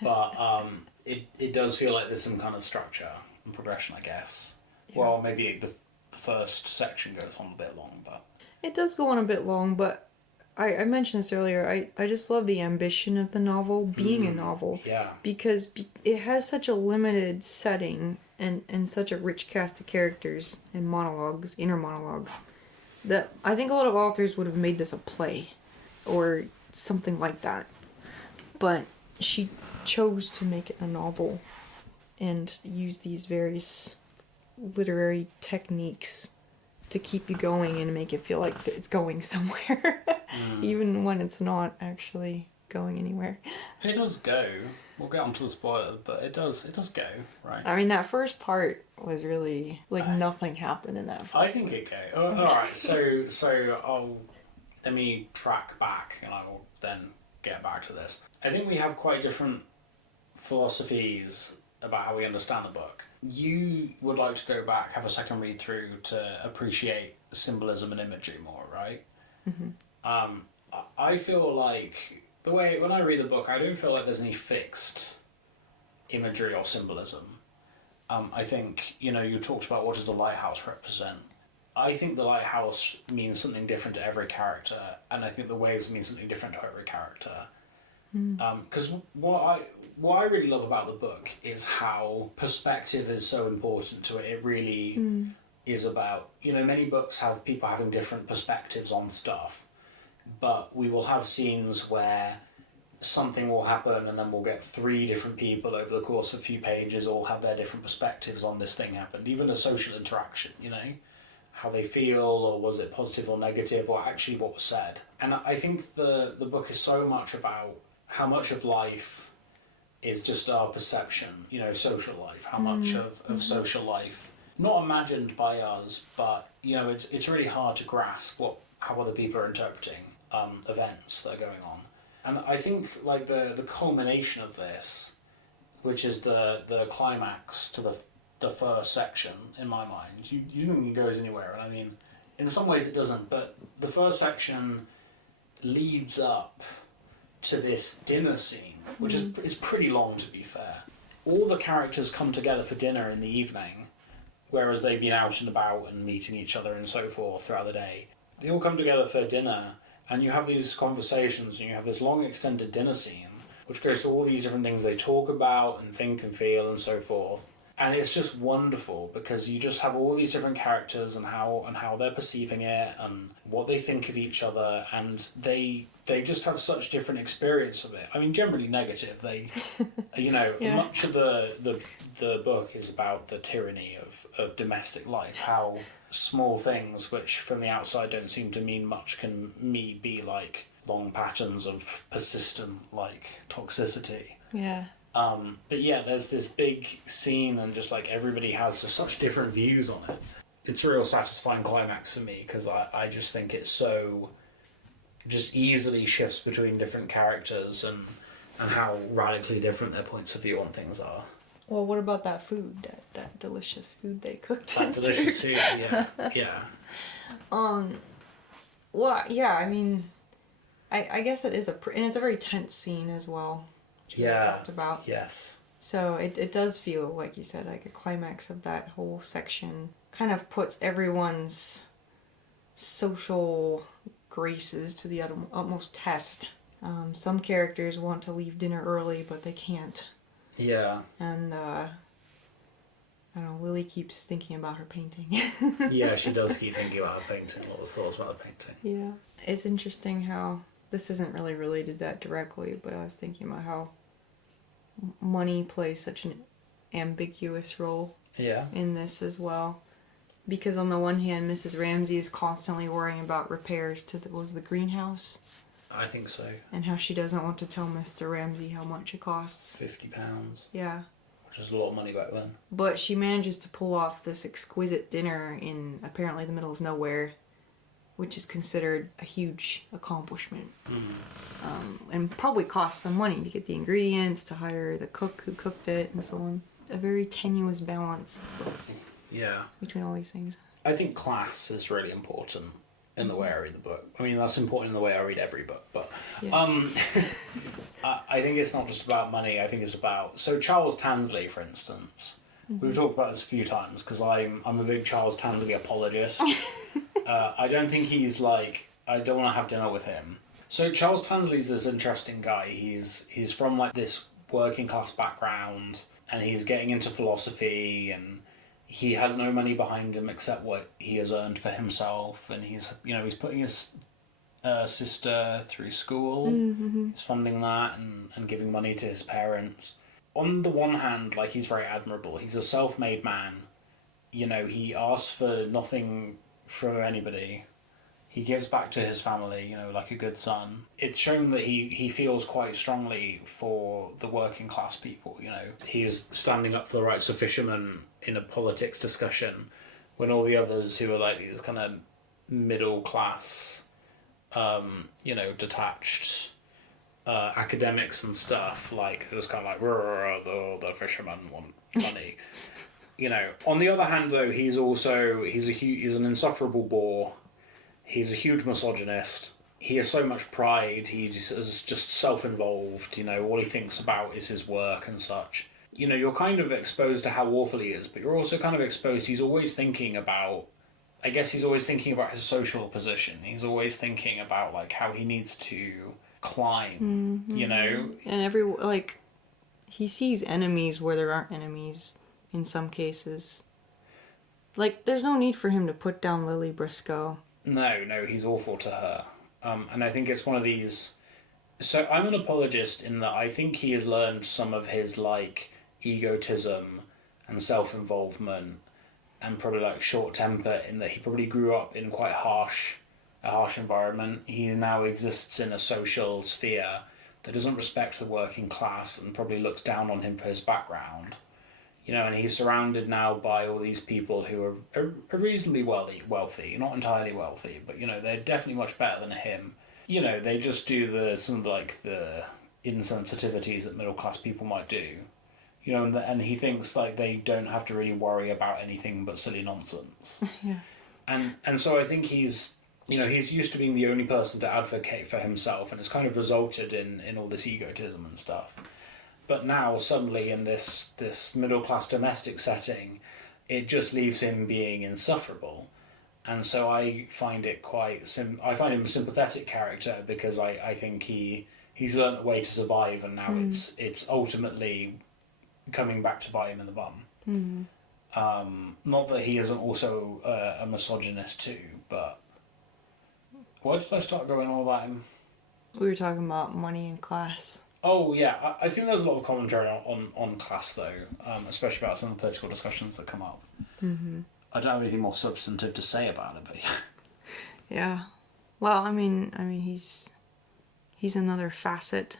But it does feel like there's some kind of structure and progression, I guess. Well, maybe the first section goes on a bit long, but it does go on a bit long, but I mentioned this earlier, I just love the ambition of the novel being a novel. Yeah. Because it has such a limited setting and such a rich cast of characters and monologues, inner monologues, that I think a lot of authors would have made this a play or something like that. But she chose to make it a novel and use these various literary techniques to keep you going and make it feel like it's going somewhere, even when it's not actually going anywhere. It does go. We'll get onto the spoilers, but it does go, right? I mean, that first part was really nothing happened in that first I think it goes. All right, so let me track back, and I will then get back to this. I think we have quite different philosophies about how we understand the book. You would like to go back, have a second read through to appreciate the symbolism and imagery more, right? I feel like when I read the book, I don't feel like there's any fixed imagery or symbolism. I think, you talked about what does the lighthouse represent. I think the lighthouse means something different to every character, and I think the waves mean something different to every character. Because what I really love about the book is how perspective is so important to it. It really is about, many books have people having different perspectives on stuff, but we will have scenes where something will happen and then we'll get 3 different people over the course of a few pages all have their different perspectives on this thing happened. Even a social interaction, you know, how they feel, or was it positive or negative, or actually what was said. And I think the book is so much about how much of life is just our perception, you know, social life, how much of social life, not imagined by us, but, you know, it's really hard to grasp how other people are interpreting events that are going on. And I think, like, the culmination of this, which is the climax to the first section, in my mind, you don't think it goes anywhere, and I mean, in some ways it doesn't, but the first section leads up to this dinner scene, which is pretty long, to be fair. All the characters come together for dinner in the evening, whereas they've been out and about and meeting each other and so forth throughout the day. They all come together for dinner, and you have these conversations, and you have this long extended dinner scene, which goes through all these different things they talk about and think and feel and so forth. And it's just wonderful, because you just have all these different characters and how they're perceiving it and what they think of each other, and they just have such different experience of it. I mean, generally negative. They, you know, much of the book is about the tyranny of domestic life, how small things which from the outside don't seem to mean much can be like long patterns of persistent, like, toxicity. Yeah. But yeah, there's this big scene, and just like everybody has just such different views on it. It's a real satisfying climax for me, because I just think it's so just easily shifts between different characters and how radically different their points of view on things are. Well, what about that food, that delicious food they cooked? That delicious food, yeah. Well, yeah, I mean, I guess it is and it's a very tense scene as well. We talked about. Yes. So it does feel, like you said, like a climax of that whole section. Kind of puts everyone's social graces to the utmost test. Some characters want to leave dinner early, but they can't. Yeah. And, I don't know, Lily keeps thinking about her painting. Yeah, she does keep thinking about her painting, all the thoughts about the painting. Yeah. It's interesting how, this isn't really related that directly, but I was thinking about how money plays such an ambiguous role in this as well. Because on the one hand, Mrs. Ramsay is constantly worrying about repairs to the greenhouse. I think so. And how she doesn't want to tell Mr. Ramsay how much it costs. £50. Yeah. Which is a lot of money back then. But she manages to pull off this exquisite dinner in apparently the middle of nowhere, which is considered a huge accomplishment. And probably costs some money to get the ingredients, to hire the cook who cooked it, and so on. A very tenuous balance between all these things. I think class is really important in the way I read the book. I mean, that's important in the way I read every book, but I think it's not just about money. I think it's about... So Charles Tansley, for instance, we've talked about this a few times, because I'm a big Charles Tansley apologist. I don't think he's like... I don't want to have dinner with him. So Charles Tansley's this interesting guy. He's from like this working class background, and he's getting into philosophy, and he has no money behind him except what he has earned for himself, and he's putting his sister through school. He's funding that and giving money to his parents. On the one hand, like, he's very admirable. He's a self-made man. You know, he asks for nothing from anybody. He gives back to his family, you know, like a good son. It's shown that he feels quite strongly for the working class people, you know. He's standing up for the rights of fishermen in a politics discussion, when all the others who are like these kind of middle class, detached academics and stuff, like, just kind of like, the fishermen want money. You know, on the other hand, though, he's an insufferable bore. He's a huge misogynist. He has so much pride. He is just self-involved. You know, all he thinks about is his work and such. You know, you're kind of exposed to how awful he is, but you're also kind of exposed. He's always thinking about his social position. He's always thinking about, like, how he needs to climb, you know? And he sees enemies where there aren't enemies in some cases. Like, there's no need for him to put down Lily Briscoe. No, he's awful to her. And I think it's one of these. So I'm an apologist in that I think he has learned some of his like egotism and self-involvement and probably like short temper in that he probably grew up in quite a harsh environment. He now exists in a social sphere that doesn't respect the working class and probably looks down on him for his background. You know, and he's surrounded now by all these people who are reasonably wealthy, not entirely wealthy, but you know they're definitely much better than him. You know, they just do some of like the insensitivities that middle class people might do. You know, and he thinks like they don't have to really worry about anything but silly nonsense. Yeah. And so I think he's used to being the only person to advocate for himself, and it's kind of resulted in all this egotism and stuff. But now suddenly in this middle class domestic setting, it just leaves him being insufferable, and so I find it I find him a sympathetic character because I think he's learnt a way to survive, and now it's ultimately coming back to bite him in the bum. Not that he isn't also a misogynist too, but why did I start going on about him? We were talking about money and class. Oh yeah, I think there's a lot of commentary on class though, especially about some of the political discussions that come up. I don't have anything more substantive to say about it, but yeah. Yeah, well, I mean, he's another facet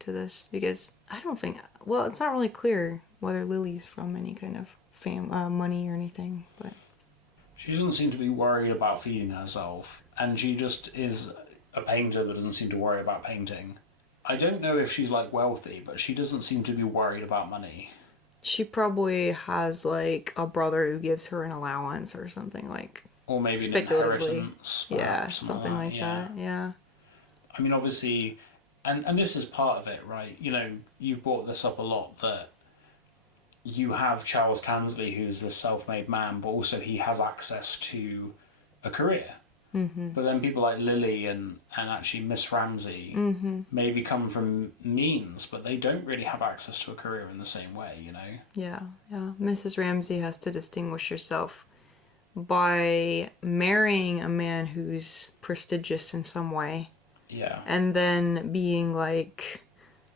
to this because I don't think. Well, it's not really clear whether Lily's from any kind of money or anything, but she doesn't seem to be worried about feeding herself, and she just is a painter but doesn't seem to worry about painting. I don't know if she's like wealthy, but she doesn't seem to be worried about money. She probably has like a brother who gives her an allowance or something like. Or maybe speculatively. An inheritance. Yeah, something like that. Yeah. I mean, obviously, and this is part of it, right? You know, you've brought this up a lot that you have Charles Tansley, who's this self-made man, but also he has access to a career. But then people like Lily and actually Miss Ramsay maybe come from means, but they don't really have access to a career in the same way, you know? Yeah. Mrs. Ramsay has to distinguish herself by marrying a man who's prestigious in some way. Yeah. And then being like,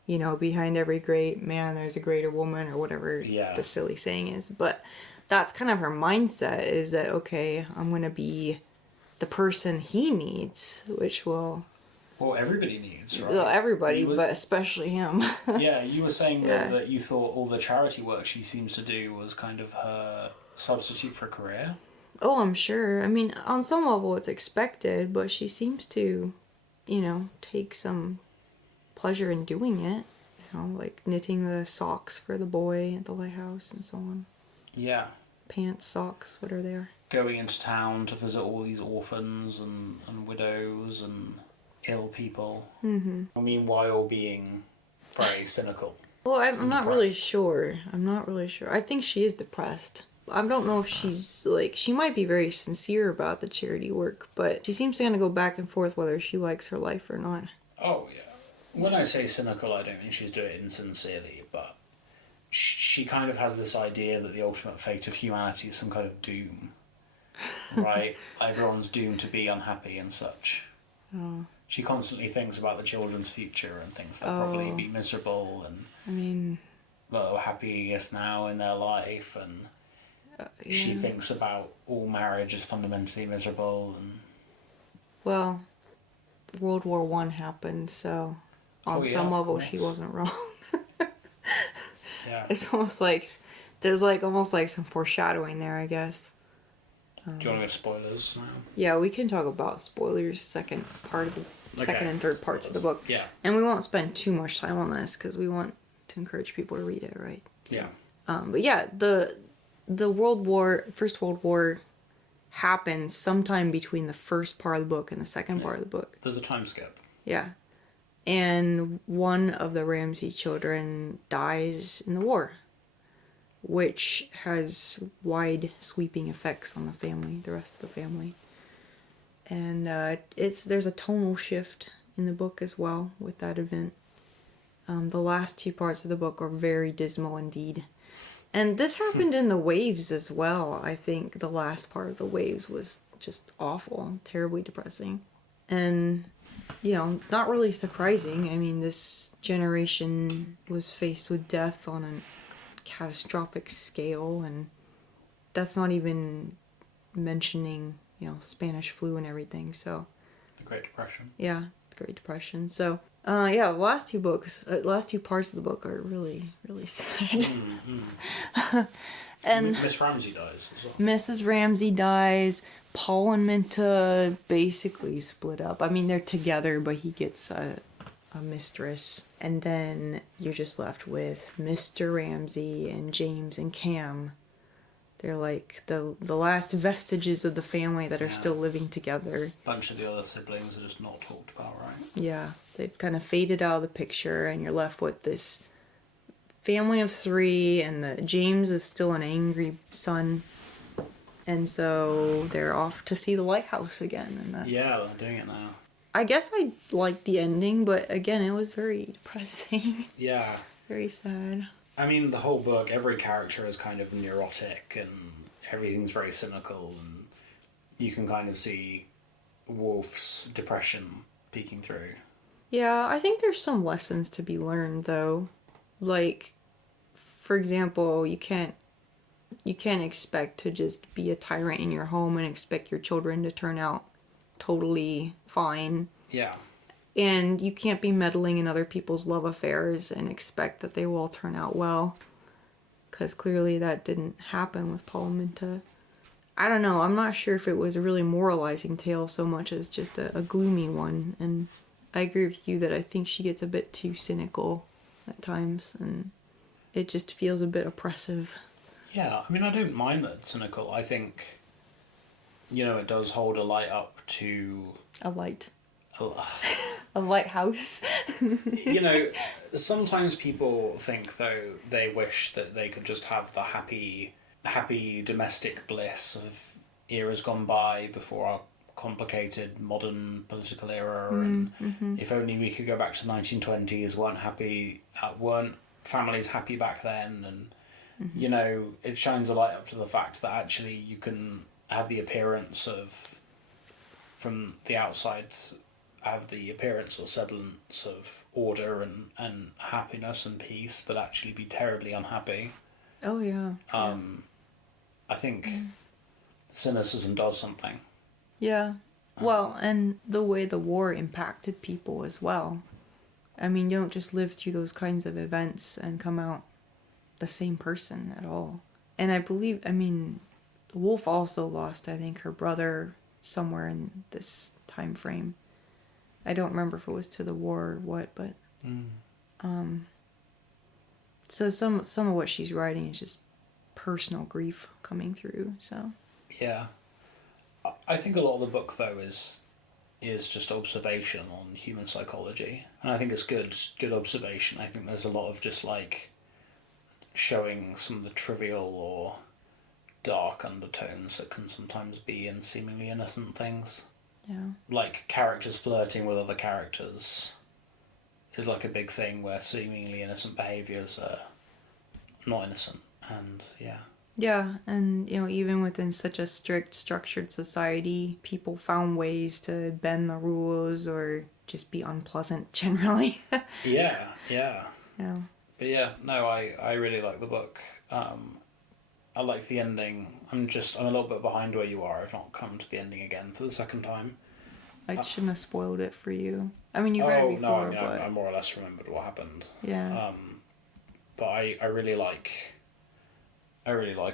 you know, behind every great man there's a greater woman or whatever the silly saying is. But that's kind of her mindset, is that, okay, I'm going to be the person he needs, which will... Well, everybody needs, right? Well, everybody, but especially him. Yeah, you were saying that you thought all the charity work she seems to do was kind of her substitute for a career. Oh, I'm sure. I mean, on some level it's expected, but she seems to, you know, take some pleasure in doing it. You know, like knitting the socks for the boy at the lighthouse and so on. Yeah. Pants, socks, whatever they are. Going into town to visit all these orphans and widows and ill people. Meanwhile being very cynical. Well, I'm not really sure. I think she is depressed. I don't know if she's, like, she might be very sincere about the charity work, but she seems to kind of go back and forth whether she likes her life or not. Oh, yeah. When I say cynical, I don't mean she's doing it insincerely, but she kind of has this idea that the ultimate fate of humanity is some kind of doom. Right? Everyone's doomed to be unhappy and such. Oh. She constantly thinks about the children's future and thinks they'll probably be miserable and... I mean... They're happiest now in their life, and she thinks about all marriage as fundamentally miserable. And well, World War I happened, so on some level she wasn't wrong. Yeah. It's almost like there's almost some foreshadowing there, I guess. Do you want to go spoilers now? Yeah, we can talk about spoilers, second and third parts of the book. Yeah. And we won't spend too much time on this because we want to encourage people to read it, right? So, yeah. But yeah, the First World War happens sometime between the first part of the book and the second part of the book. There's a time skip. Yeah. And one of the Ramsay children dies in the war, which has wide sweeping effects on the rest of the family. And there's a tonal shift in the book as well with that event. The last two parts of the book are very dismal indeed. And this happened in The Waves as well. I think the last part of The Waves was just awful, terribly depressing. And, not really surprising. I mean, this generation was faced with death on a catastrophic scale, and that's not even mentioning, Spanish flu and everything, so. The Great Depression. Yeah, the Great Depression. So, the last two parts of the book are really, really sad. And Miss Ramsay dies as well. Mrs. Ramsay dies. Paul and Minta basically split up. I mean, they're together, but he gets a mistress. And then you're just left with Mr. Ramsay and James and Cam. They're like the last vestiges of the family that are still living together. A bunch of the other siblings are just not talked about, right? Yeah, they've kind of faded out of the picture, and you're left with this family of 3, and James is still an angry son, and so they're off to see the lighthouse again. And that's, they're doing it now. I guess I liked the ending, but again, it was very depressing. Yeah. Very sad. I mean, the whole book, every character is kind of neurotic, and everything's very cynical, and you can kind of see Woolf's depression peeking through. Yeah, I think there's some lessons to be learned, though. Like, for example, you can't expect to just be a tyrant in your home and expect your children to turn out totally fine. Yeah. And you can't be meddling in other people's love affairs and expect that they will all turn out well. Because clearly that didn't happen with Paul and Minta. I don't know, I'm not sure if it was a really moralizing tale so much as just a gloomy one. And I agree with you that I think she gets a bit too cynical at times. And it just feels a bit oppressive. Yeah, I mean, I don't mind that it's cynical. I think, it does hold a light up to... A light. A lighthouse. Sometimes people think, though, they wish that they could just have the happy domestic bliss of eras gone by before our complicated modern political era, and if only we could go back to the 1920s, weren't families happy back then, and it shines a light up to the fact that actually you can have the appearance of, from the outside, have the appearance or semblance of order and happiness and peace, but actually be terribly unhappy. Oh, yeah. I think cynicism does something. Yeah. Well, and the way the war impacted people as well. I mean, you don't just live through those kinds of events and come out the same person at all. And I believe, Woolf also lost, I think, her brother somewhere in this time frame. I don't remember if it was to the war or what, but so some of what she's writing is just personal grief coming through. So yeah, I think a lot of the book though is just observation on human psychology, and I think it's good observation. I think there's a lot of just like showing some of the trivial or dark undertones that can sometimes be in seemingly innocent things. Yeah. Like characters flirting with other characters is like a big thing where seemingly innocent behaviours are not innocent, and yeah. Yeah, and even within such a strict, structured society, people found ways to bend the rules or just be unpleasant generally. Yeah. Yeah. But yeah, no, I really like the book. I like the ending. I'm a little bit behind where you are. I've not come to the ending again for the second time. I shouldn't have spoiled it for you. I mean, you've read it before, but... I more or less remembered what happened. Yeah. But I really like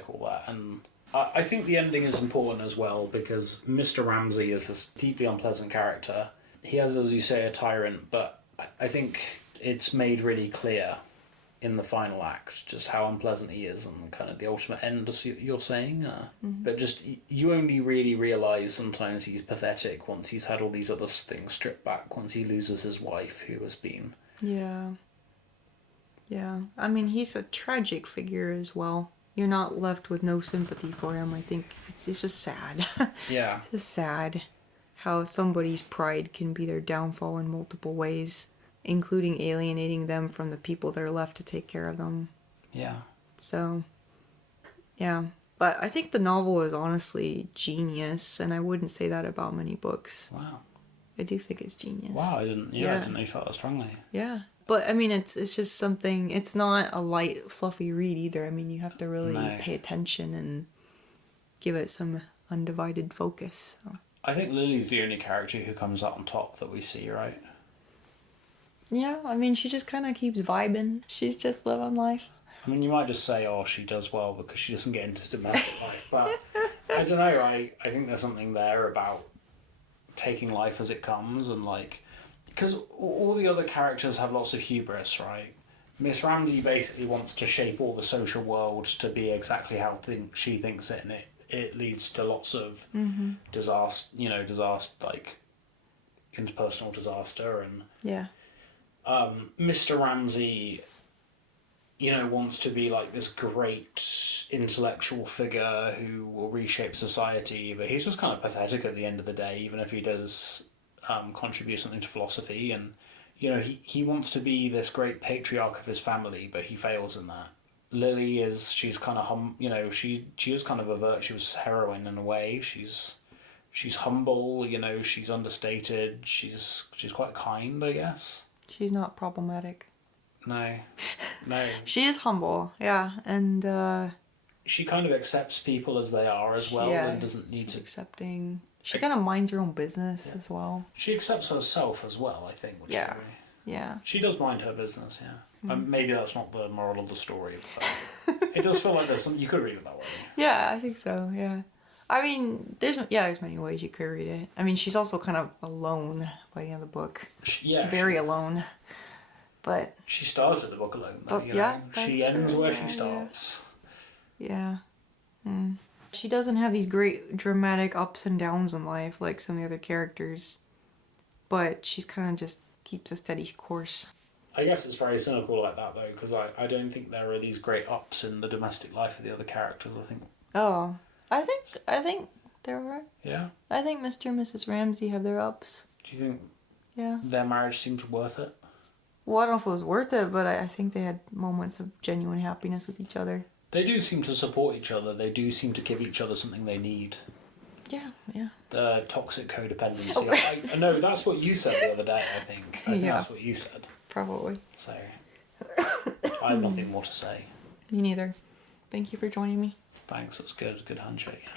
all that, and I think the ending is important as well because Mr Ramsay is this deeply unpleasant character. He has, as you say, a tyrant, but I think it's made really clear in the final act just how unpleasant he is and kind of the ultimate end, as you're saying. But just you only really realise sometimes he's pathetic once he's had all these other things stripped back, once he loses his wife who has been... Yeah. I mean, he's a tragic figure as well. You're not left with no sympathy for him. I think it's just sad. Yeah. It's just sad how somebody's pride can be their downfall in multiple ways, including alienating them from the people that are left to take care of them. Yeah. So, yeah. But I think the novel is honestly genius, and I wouldn't say that about many books. Wow. I do think it's genius. Wow, I didn't know you felt that strongly. Yeah. But, I mean, it's just something... It's not a light, fluffy read either. I mean, you have to really pay attention and give it some undivided focus. So. I think Lily's the only character who comes out on top that we see, right? Yeah, I mean, she just kind of keeps vibing. She's just living life. I mean, you might just say, oh, she does well because she doesn't get into domestic life. But I don't know, I think there's something there about taking life as it comes and, like... Because all the other characters have lots of hubris, right? Miss Ramsay basically wants to shape all the social world to be exactly how she thinks it, and it leads to lots of disaster, like interpersonal disaster, and Mr Ramsay, wants to be like this great intellectual figure who will reshape society, but he's just kind of pathetic at the end of the day, even if he does contribute something to philosophy, and he wants to be this great patriarch of his family, but he fails in that. Lily she's kind of she is kind of a virtuous heroine in a way. She's humble, she's understated, she's quite kind, I guess. She's not problematic. No. She is humble, yeah, and she kind of accepts people as they are as well, and doesn't need she's to... accepting. She kind of minds her own business as well. She accepts herself as well, I think. Yeah. She does mind her business, yeah. Maybe that's not the moral of the story, but it does feel like there's some... You could read it that way. Yeah, I think so, yeah. I mean, there's many ways you could read it. I mean, she's also kind of alone by the end of the book. Very alone. But... She started the book alone, though, She ends where she starts. Yeah. She doesn't have these great dramatic ups and downs in life like some of the other characters, but she's kind of just keeps a steady course. I guess it's very cynical like that, though, because I don't think there are these great ups in the domestic life of the other characters. I think. Oh, I think there are. Yeah. I think Mr. and Mrs. Ramsay have their ups. Do you think? Yeah. Their marriage seemed worth it? Well, I don't know if it was worth it, but I think they had moments of genuine happiness with each other. They do seem to support each other. They do seem to give each other something they need. Yeah. The toxic codependency. I know, that's what you said the other day, I think. I think that's what you said. Probably. So, I have nothing more to say. Me neither. Thank you for joining me. Thanks, it was good. Good handshake.